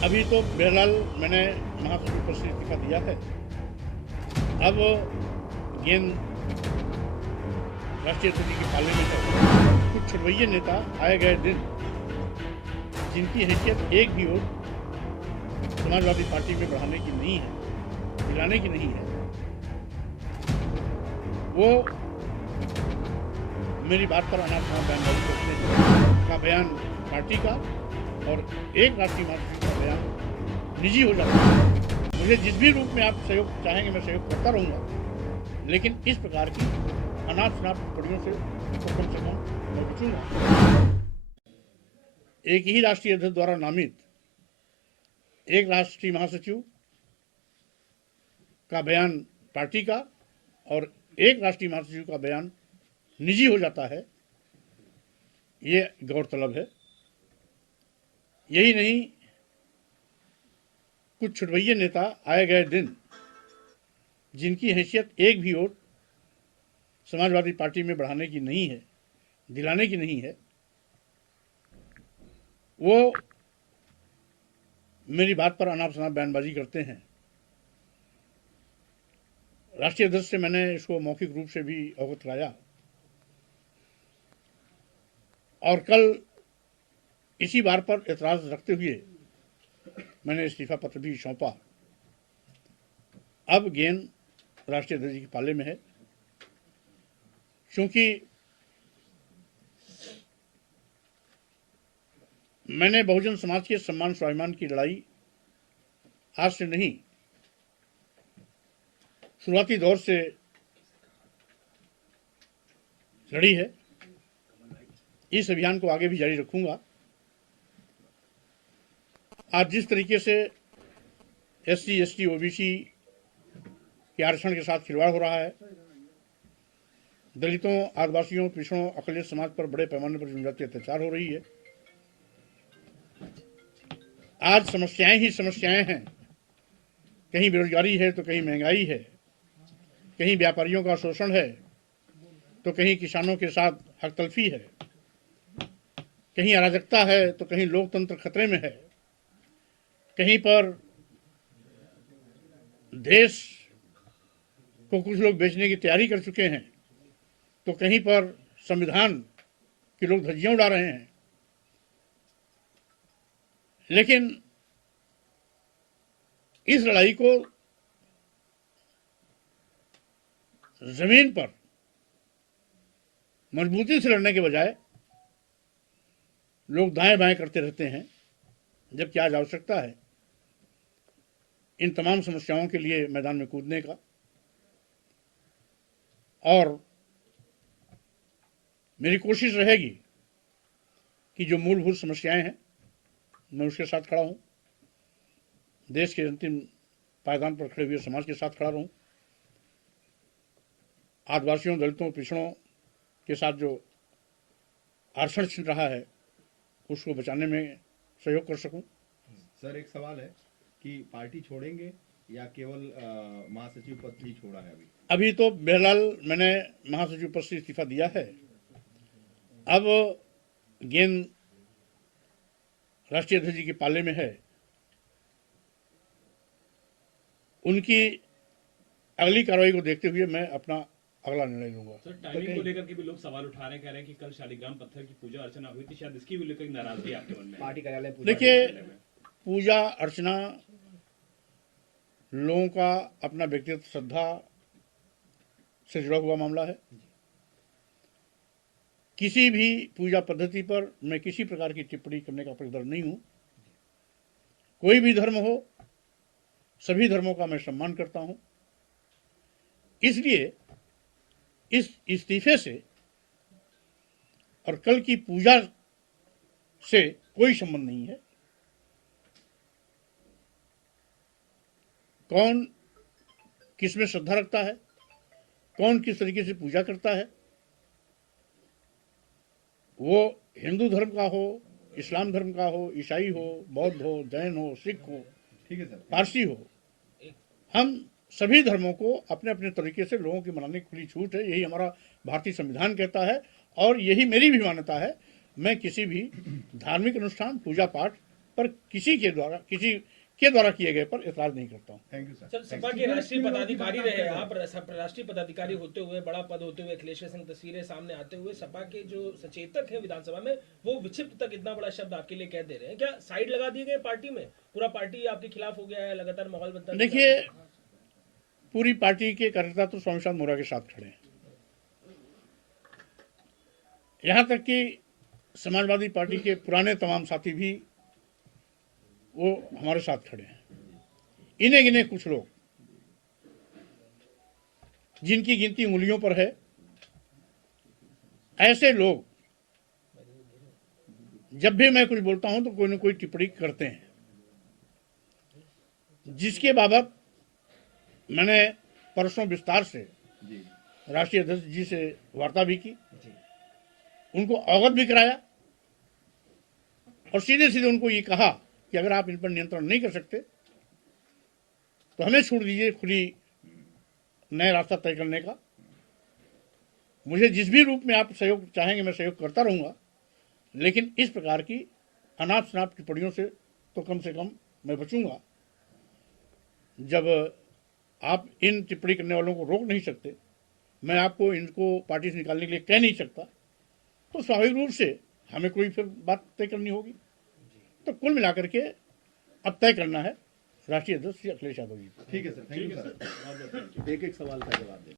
अभी तो फिलहाल मैंने महासचिव पद से इस्तीफा दिया है। अब गेंद राष्ट्रीय अध्यक्ष के पाले में है। कुछ छुड़वैये नेता आए गए दिन जिनकी हैसियत एक भी वोट समाजवादी पार्टी में बढ़ाने की नहीं है, दिलाने की नहीं है, वो मेरी बात पर अनाप शनाप बयानबाजी करते हैं। का बयान पार्टी का और एक राष्ट्रीय महासचिव का बयान निजी हो जाता है। मुझे जिस भी रूप में आप सहयोग चाहेंगे मैं सहयोग करता रहूँगा, लेकिन इस प्रकार की अनाप शनाप टिप्पणियों से तो कम से कम मैं बचूंगा। एक ही राष्ट्रीय अध्यक्ष द्वारा नामित एक राष्ट्रीय महासचिव का बयान पार्टी का और एक राष्ट्रीय महासचिव का बयान निजी हो जाता है, ये गौरतलब है। यही नहीं, कुछ छुड़वैये नेता आए गए दिन जिनकी हैसियत एक भी वोट समाजवादी पार्टी में बढ़ाने की नहीं है, दिलाने की नहीं है, वो मेरी बात पर अनाप शनाप बयानबाजी करते हैं। राष्ट्रीय अध्यक्ष से मैंने इसको मौखिक रूप से भी अवगत कराया और कल इसी बार पर एतराज रखते हुए मैंने इस्तीफा पत्र भी सौंपा। अब गेंद राष्ट्रीय अध्यक्ष के पाले में है, क्योंकि मैंने बहुजन समाज के सम्मान स्वाभिमान की लड़ाई आज से नहीं, शुरुआती दौर से लड़ी है। इस अभियान को आगे भी जारी रखूंगा। आज जिस तरीके से एससी, एसटी, ओबीसी के आरक्षण के साथ खिलवाड़ हो रहा है, दलितों, आदिवासियों, पिछड़ों, अकलियत समाज पर बड़े पैमाने पर जनजातीय अत्याचार हो रही है। आज समस्याएं ही समस्याएं हैं। कहीं बेरोजगारी है तो कहीं महंगाई है, कहीं व्यापारियों का शोषण है तो कहीं किसानों के साथ हक तलफी है, कहीं अराजकता है तो कहीं लोकतंत्र खतरे में है, कहीं पर देश को कुछ लोग बेचने की तैयारी कर चुके हैं तो कहीं पर संविधान के लोग धज्जियां उड़ा रहे हैं। लेकिन इस लड़ाई को जमीन पर मजबूती से लड़ने के बजाय लोग दाएं बाएं करते रहते हैं, जबकि आज आवश्यकता है इन तमाम समस्याओं के लिए मैदान में कूदने का। और मेरी कोशिश रहेगी कि जो मूलभूत समस्याएं हैं मैं उसके साथ खड़ा हूं, देश के अंतिम पायदान पर खड़े हुए समाज के साथ खड़ा रहूं, आदिवासियों, दलितों, पिछड़ों के साथ जो आरक्षण छिन रहा है उसको बचाने में सहयोग कर सकूं। सर, एक सवाल है कि पार्टी छोड़ेंगे या केवल महासचिव पद ही छोड़ा है? अभी तो फिलहाल मैंने महासचिव पद से इस्तीफा दिया है। अब गेंद राष्ट्रीय अध्यक्ष जी के पाले में है। उनकी अगली कार्रवाई को देखते हुए मैं अपना अगला निर्णय लूंगा। सर, टाइमिंग को लेकर के भी लोग सवाल उठा रहे हैं, कह रहे हैं कि कल शालिग्राम पत्थर की पूजा अर्चना हुई थी, शायद इसकी भी लेकर नाराजगी आपके मन में पार्टी कार्यालय? देखिए, पूजा अर्चना लोगों का अपना व्यक्तिगत श्रद्धा से जुड़ा हुआ मामला है। किसी भी पूजा पद्धति पर मैं किसी प्रकार की टिप्पणी करने का पक्षधर नहीं हूं। कोई भी धर्म हो, सभी धर्मों का मैं सम्मान करता हूं। इसलिए इस इस्तीफे से और कल की पूजा से कोई संबंध नहीं है। कौन किस में श्रद्धा रखता है, कौन किस तरीके से पूजा करता है, वो हिंदू धर्म का हो, इस्लाम धर्म का हो, ईसाई हो, बौद्ध हो, जैन हो, सिख हो, ठीक है सर, पारसी हो, हम सभी धर्मों को अपने अपने तरीके से लोगों की मनाने की खुली छूट है। यही हमारा भारतीय संविधान कहता है और यही मेरी भी मान्यता है। मैं किसी भी धार्मिक अनुष्ठान, पूजा पाठ पर किसी के द्वारा किए गए पर एतराज नहीं करता हूँ। Thank you sir. Sir, Sapa के राष्ट्रीय पदाधिकारी रहे आप, राष्ट्रीय पदाधिकारी होते हुए, बड़ा पद होते हुए, अखिलेश सिंह तस्वीरें सामने आते हुए सपा के जो सचेतक है विधानसभा में, वो विक्षिप्त तक इतना बड़ा शब्द आपके लिए कह दे रहे हैं, क्या साइड लगा दिए गए पार्टी में? पूरा पार्टी आपके खिलाफ हो गया है, लगातार माहौल बनता है? देखिए, पूरी पार्टी के कार्यकर्ता तो स्वामी प्रसाद मौर्य के साथ खड़े हैं, यहाँ तक कि समाजवादी पार्टी के पुराने तमाम साथी भी वो हमारे साथ खड़े हैं। इन्हें गिने कुछ लोग जिनकी गिनती उंगलियों पर है, ऐसे लोग जब भी मैं कुछ बोलता हूं तो कोई न कोई टिप्पणी करते हैं, जिसके बाबत मैंने परसों विस्तार से जी राष्ट्रीय अध्यक्ष जी से वार्ता भी की, उनको अवगत भी कराया और सीधे सीधे उनको ये कहा कि अगर आप इन पर नियंत्रण नहीं कर सकते तो हमें छोड़ दीजिए खुली नया रास्ता तय करने का। मुझे जिस भी रूप में आप सहयोग चाहेंगे मैं सहयोग करता रहूंगा, लेकिन इस प्रकार की अनाप शनाप टिप्पणियों से तो कम से कम मैं बचूंगा। जब आप इन टिप्पणी करने वालों को रोक नहीं सकते, मैं आपको इनको पार्टी से निकालने के लिए कह नहीं सकता, तो स्वाभाविक रूप से हमें कोई फिर बात तय करनी होगी। तो कुल मिलाकर के अब तय करना है राष्ट्रीय अध्यक्ष श्री अखिलेश यादव जी को। ठीक है सर, थैंक यू सर। एक एक सवाल का जवाब दें।